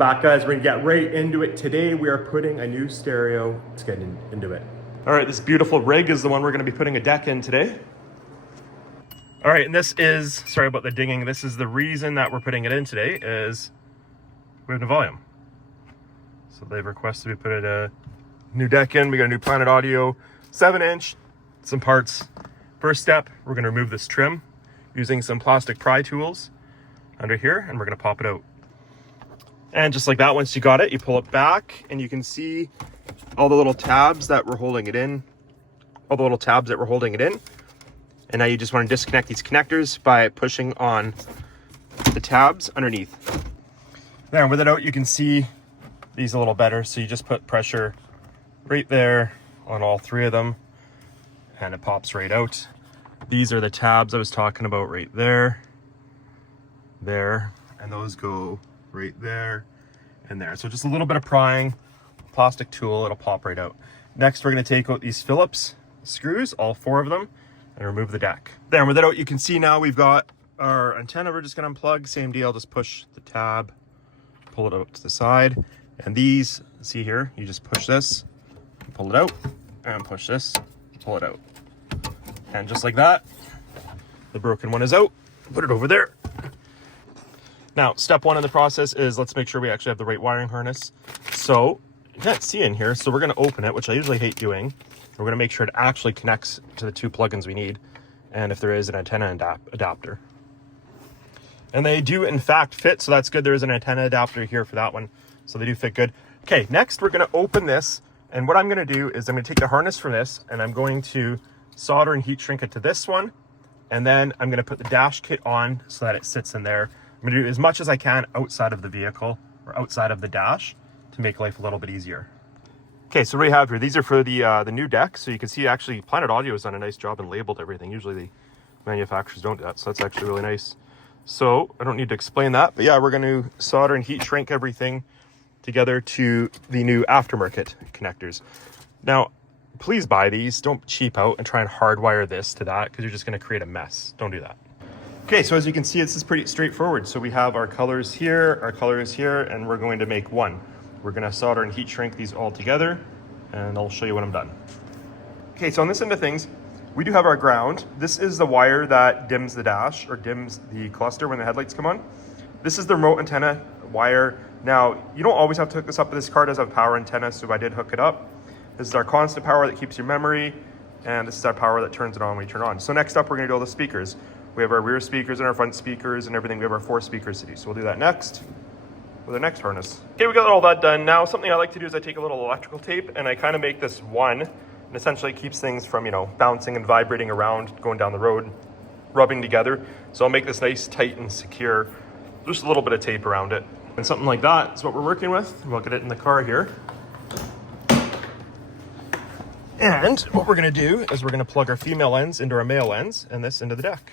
back, guys. We're gonna get right into it. Today we are putting a new stereo. Let's get into it. All right, this beautiful rig is the one we're gonna be putting a deck in today. All right, and this is, sorry about the dinging, this is the reason that we're putting it in today is we have no volume. So they've requested we put a new deck in. We got a new Planet Audio 7-inch, some parts. First step, we're gonna remove this trim using some plastic pry tools under here, and we're gonna pop it out. And just like that, once you got it, you pull it back and you can see all the little tabs that we're holding it in, And now you just want to disconnect these connectors by pushing on the tabs underneath. There, and with it out, you can see these a little better. So you just put pressure right there on all three of them and it pops right out. These are the tabs I was talking about right there, and those go right there and there. So just a little bit of prying, plastic tool, it'll pop right out. Next, we're going to take out these Phillips screws, all 4 of them, and remove the deck. There, and with it out, you can see now we've got our antenna we're just going to unplug. Same deal, just push the tab, pull it out to the side. And these, see here, you just push this, pull it out, and push this, pull it out. And just like that, the broken one is out. Put it over there. Now, step 1 in the process is let's make sure we actually have the right wiring harness. So you can't see in here, so we're going to open it, which I usually hate doing. We're going to make sure it actually connects to the 2 plugins we need, and if there is an antenna adapter. And they do in fact fit, so that's good. There is an antenna adapter here for that one, so they do fit good. Okay, next we're going to open this, and what I'm going to do is I'm going to take the harness from this and I'm going to solder and heat shrink it to this one, and then I'm going to put the dash kit on so that it sits in there. I'm going to do as much as I can outside of the vehicle or outside of the dash to make life a little bit easier. Okay, so what we have here, these are for the new deck. So you can see actually Planet Audio has done a nice job and labeled everything. Usually the manufacturers don't do that, so that's actually really nice. So I don't need to explain that, but yeah, we're going to solder and heat shrink everything together to the new Aftermarket connectors. Now, please buy these. Don't cheap out and try and hardwire this to that because you're just going to create a mess. Don't do that. Okay, so as you can see, this is pretty straightforward. So we have our colors here, and we're going to make one. We're going to solder and heat shrink these all together, and I'll show you when I'm done. Okay, so on this end of things, we do have our ground. This is the wire that dims the dash or dims the cluster when the headlights come on. This is the remote antenna wire. Now, you don't always have to hook this up, but this car does have a power antenna, so I did hook it up. This is our constant power that keeps your memory, and this is our power that turns it on when you turn it on. So next up, we're going to do all the speakers. We have our rear speakers and our front speakers and everything. We have our 4 speakers to do. So we'll do that next with our next harness. Okay, we got all that done. Now, something I like to do is I take a little electrical tape and I kind of make this one, and essentially keeps things from, you know, bouncing and vibrating around, going down the road, rubbing together. So I'll make this nice, tight and secure. Just a little bit of tape around it. And something like that is what we're working with. We'll get it in the car here. And what we're gonna do is we're gonna plug our female ends into our male ends and this into the deck.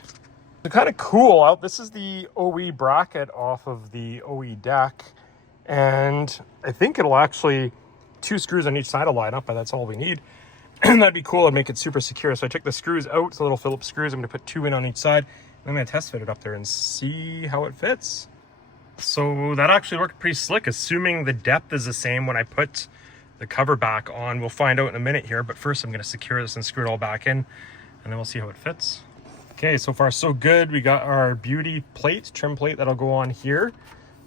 So kind of cool out. This is the OE bracket off of the OE deck. And I think it'll actually, 2 screws on each side will line up, but that's all we need. And that'd be cool. I'd make it super secure. So I took the screws out, the little Phillips screws. I'm gonna put 2 in on each side. And I'm gonna test fit it up there and see how it fits. So that actually worked pretty slick, assuming the depth is the same when I put the cover back on. We'll find out in a minute here, but first I'm gonna secure this and screw it all back in, and then we'll see how it fits. Okay, so far so good. We got our beauty plate, trim plate that'll go on here,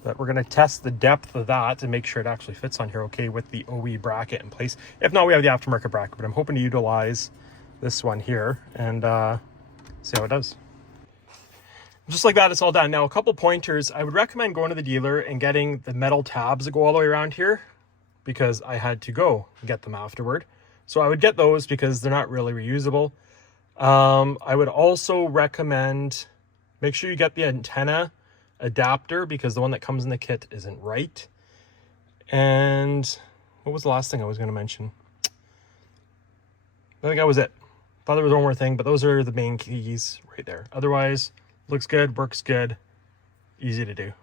but we're gonna test the depth of that to make sure it actually fits on here okay with the OE bracket in place. If not, we have the aftermarket bracket, but I'm hoping to utilize this one here and see how it does. Just like that, it's all done. Now, a couple pointers. I would recommend going to the dealer and getting the metal tabs that go all the way around here, because I had to go get them afterward. So I would get those because they're not really reusable. I would also recommend, make sure you get the antenna adapter because the one that comes in the kit isn't right. And what was the last thing I was going to mention? I think that was it. Thought there was one more thing, but those are the main keys right there. Otherwise, looks good, works good, easy to do.